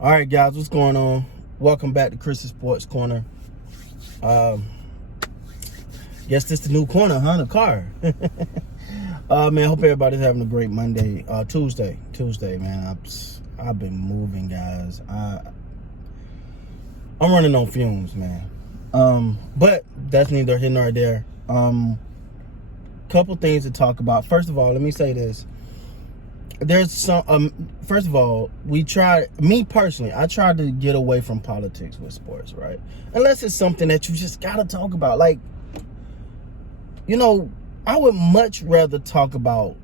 All right, guys, what's going on? Welcome back to Chris's Sports Corner. Guess this the new corner, huh? The car. Man, hope everybody's having a great Monday. Tuesday, man. I've been moving, guys. I'm running on fumes, man. But that's neither here nor there. Couple things to talk about. First of all, let me say this. There's some first of all, me personally, I try to get away from politics with sports, right? Unless it's something that you just gotta talk about. Like, I would much rather talk about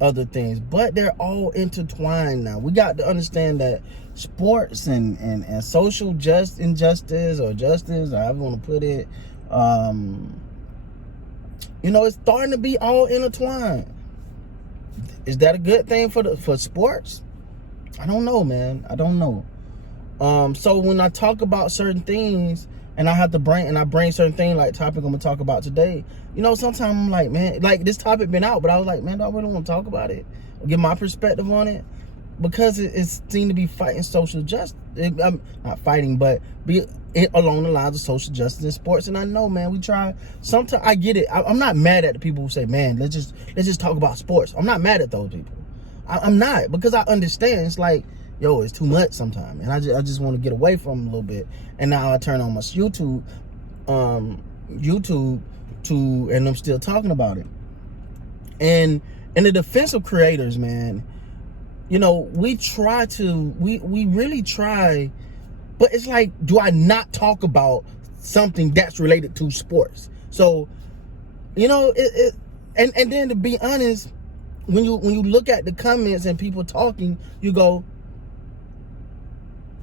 other things, but they're all intertwined now. We got to understand that sports and social injustice or justice, or however you want to put it, it's starting to be all intertwined. Is that a good thing for sports? I don't know, man. I don't know. So when I talk about certain things and I bring certain things like topic I'm gonna talk about today, sometimes I'm like, man, like this topic been out, but I was like, man, do I really want to talk about it or give my perspective on it? Because it seemed to be fighting social justice. I'm not fighting, but be along the lines of social justice in sports. And I know, man, we try. Sometimes I get it. I'm not mad at the people who say, man, let's just talk about sports. I'm not mad at those people. I'm not, because I understand. It's like, yo, it's too much sometimes, and I just want to get away from it a little bit. And now I turn on my YouTube, and I'm still talking about it. And the defensive creators, man. We really try, but it's like, do I not talk about something that's related to sports? So, and then to be honest, when you look at the comments and people talking, you go,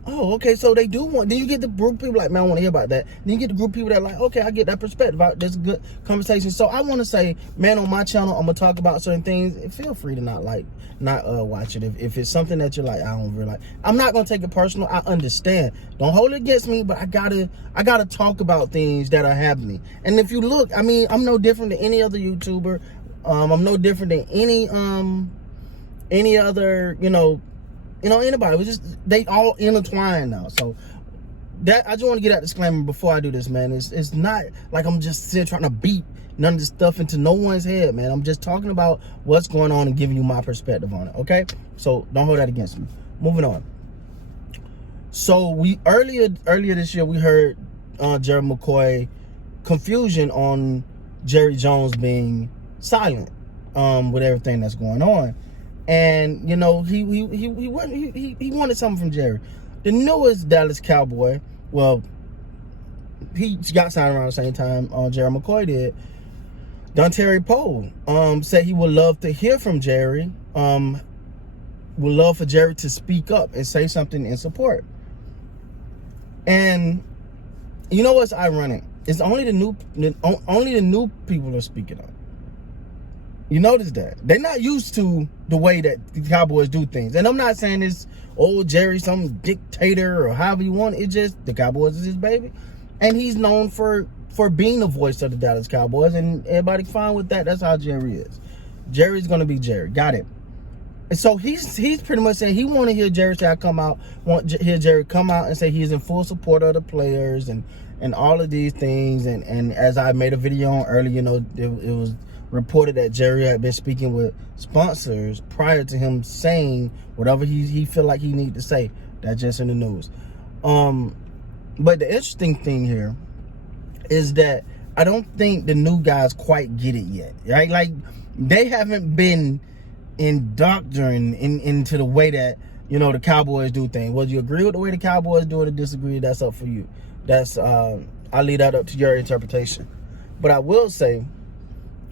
oh, okay, so they do want. Then you get the group of people like, man, I want to hear about that. Then you get the group of people that are like, okay, I get that perspective. There's a good conversation. So I want to say, man, on my channel, I'm gonna talk about certain things. Feel free to not watch it if it's something that you're like, I don't really like. I'm not gonna take it personal. I understand. Don't hold it against me, but I gotta talk about things that are happening. And if you look, I mean, I'm no different than any other YouTuber. I'm no different than any other, anybody. They all intertwined now. So that, I just want to get that disclaimer before I do this, man. It's not like I'm just sitting trying to beat none of this stuff into no one's head, man. I'm just talking about what's going on and giving you my perspective on it, okay? So don't hold that against me. Moving on. So we earlier this year, we heard Jerry McCoy confusion on Jerry Jones being silent with everything that's going on. And he wanted something from Jerry. The newest Dallas Cowboy, well, he got signed around the same time Jerry McCoy did. Dontarie Poe said he would love to hear from Jerry. Would love for Jerry to speak up and say something in support. And you know what's ironic? It's only the new people are speaking up. You notice that they're not used to the way that the Cowboys do things. And I'm not saying this old Jerry some dictator or however you want. It's just the Cowboys is his baby, and he's known for being the voice of the Dallas Cowboys, and everybody fine with that. That's how Jerry is. Jerry's gonna be Jerry. Got it. And so he's pretty much saying he want to hear Jerry say, hear Jerry come out and say he's in full support of the players and all of these things. And as I made a video on earlier, it was reported that Jerry had been speaking with sponsors prior to him saying whatever he feel like he need to say. That's just in the news. But the interesting thing here is that I don't think the new guys quite get it yet, right? Like, they haven't been indoctrinated into the way that the Cowboys do things. Whether you agree with the way the Cowboys do it or disagree, that's up for you. That's I'll leave that up to your interpretation. But I will say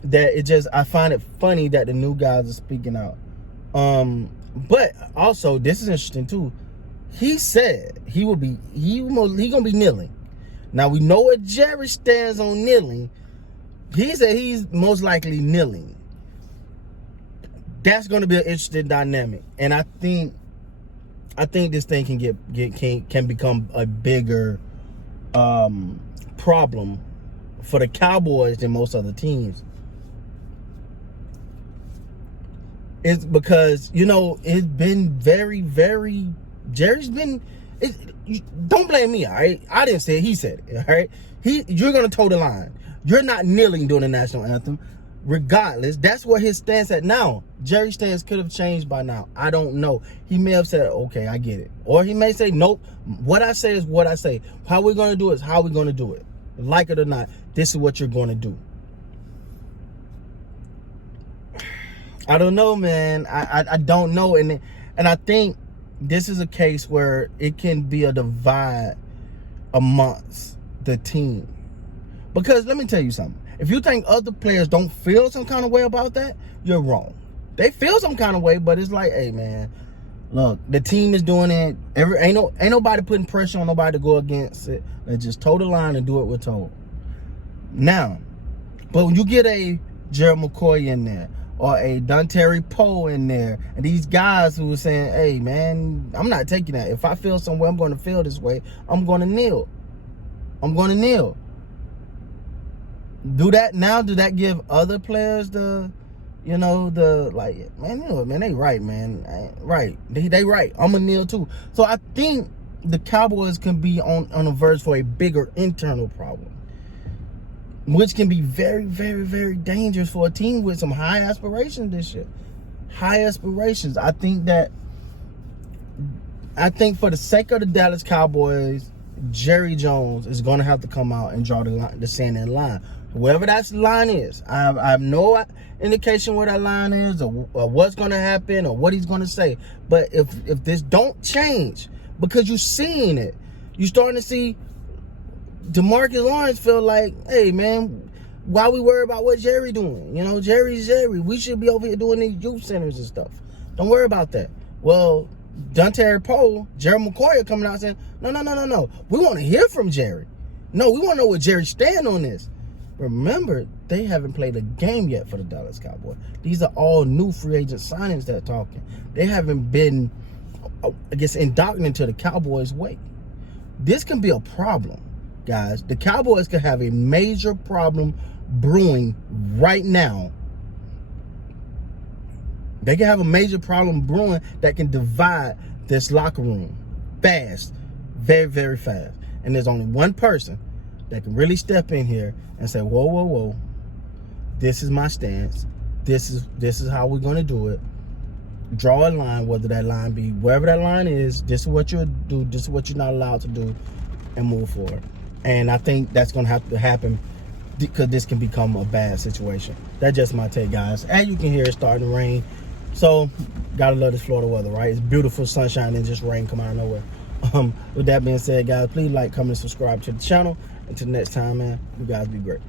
that I find it funny that the new guys are speaking out. But also, this is interesting too. He said he gonna be kneeling. Now we know where Jerry stands on kneeling. He said he's most likely kneeling. That's gonna be an interesting dynamic, and I think this thing can become a bigger problem for the Cowboys than most other teams. It's because, it's been very, very Jerry's been. Don't blame me, all right? I didn't say it. He said it, all right? You're going to toe the line. You're not kneeling during the national anthem. Regardless, that's where his stance at now. Jerry's stance could have changed by now. I don't know. He may have said, okay, I get it. Or he may say, nope, what I say is what I say. How we're going to do it is how we're going to do it. Like it or not, this is what you're going to do. I don't know, man. I don't know. And I think this is a case where it can be a divide amongst the team. Because let me tell you something. If you think other players don't feel some kind of way about that, you're wrong. They feel some kind of way, but it's like, hey, man, look, the team is doing it. Ain't nobody putting pressure on nobody to go against it. Let's just toe the line and do what we're told. Now, but when you get a Gerald McCoy in there, or a Dontari Poe in there, and these guys who are saying, hey, man, I'm not taking that. If I feel some way, I'm going to feel this way. I'm going to kneel. I'm going to kneel. Do that give other players the, like, man, man, they right, man. Right. They right. I'm going to kneel too. So I think the Cowboys can be on the verge for a bigger internal problem, which can be very, very, very dangerous for a team with some high aspirations this year. High aspirations. I think for the sake of the Dallas Cowboys, Jerry Jones is going to have to come out and draw the sand in line. Whoever that line is, I have no indication where that line is or what's going to happen or what he's going to say. But if this don't change, because you're seeing it, you're starting to see DeMarcus Lawrence feel like, hey, man, why we worry about what Jerry doing? Jerry's Jerry. We should be over here doing these youth centers and stuff. Don't worry about that. Well, Dontari Poe, Gerald McCoy are coming out saying, no. We want to hear from Jerry. No, we want to know where Jerry stand on this. Remember, they haven't played a game yet for the Dallas Cowboys. These are all new free agent signings that are talking. They haven't been, I guess, indoctrinated to the Cowboys' way. This can be a problem, guys. The Cowboys could have a major problem brewing right now. They can have a major problem brewing that can divide this locker room fast, very, very fast. And there's only one person that can really step in here and say, whoa, this is my stance. This is how we're going to do it. Draw a line, whether that line be wherever that line is. This is what you'll do. This is what you're not allowed to do, and move forward. And I think that's going to have to happen because this can become a bad situation. That's just my take, guys. As you can hear, it's starting to rain. So, gotta love this Florida weather, right? It's beautiful sunshine and just rain come out of nowhere. With that being said, guys, please like, comment, and subscribe to the channel. Until next time, man, you guys be great.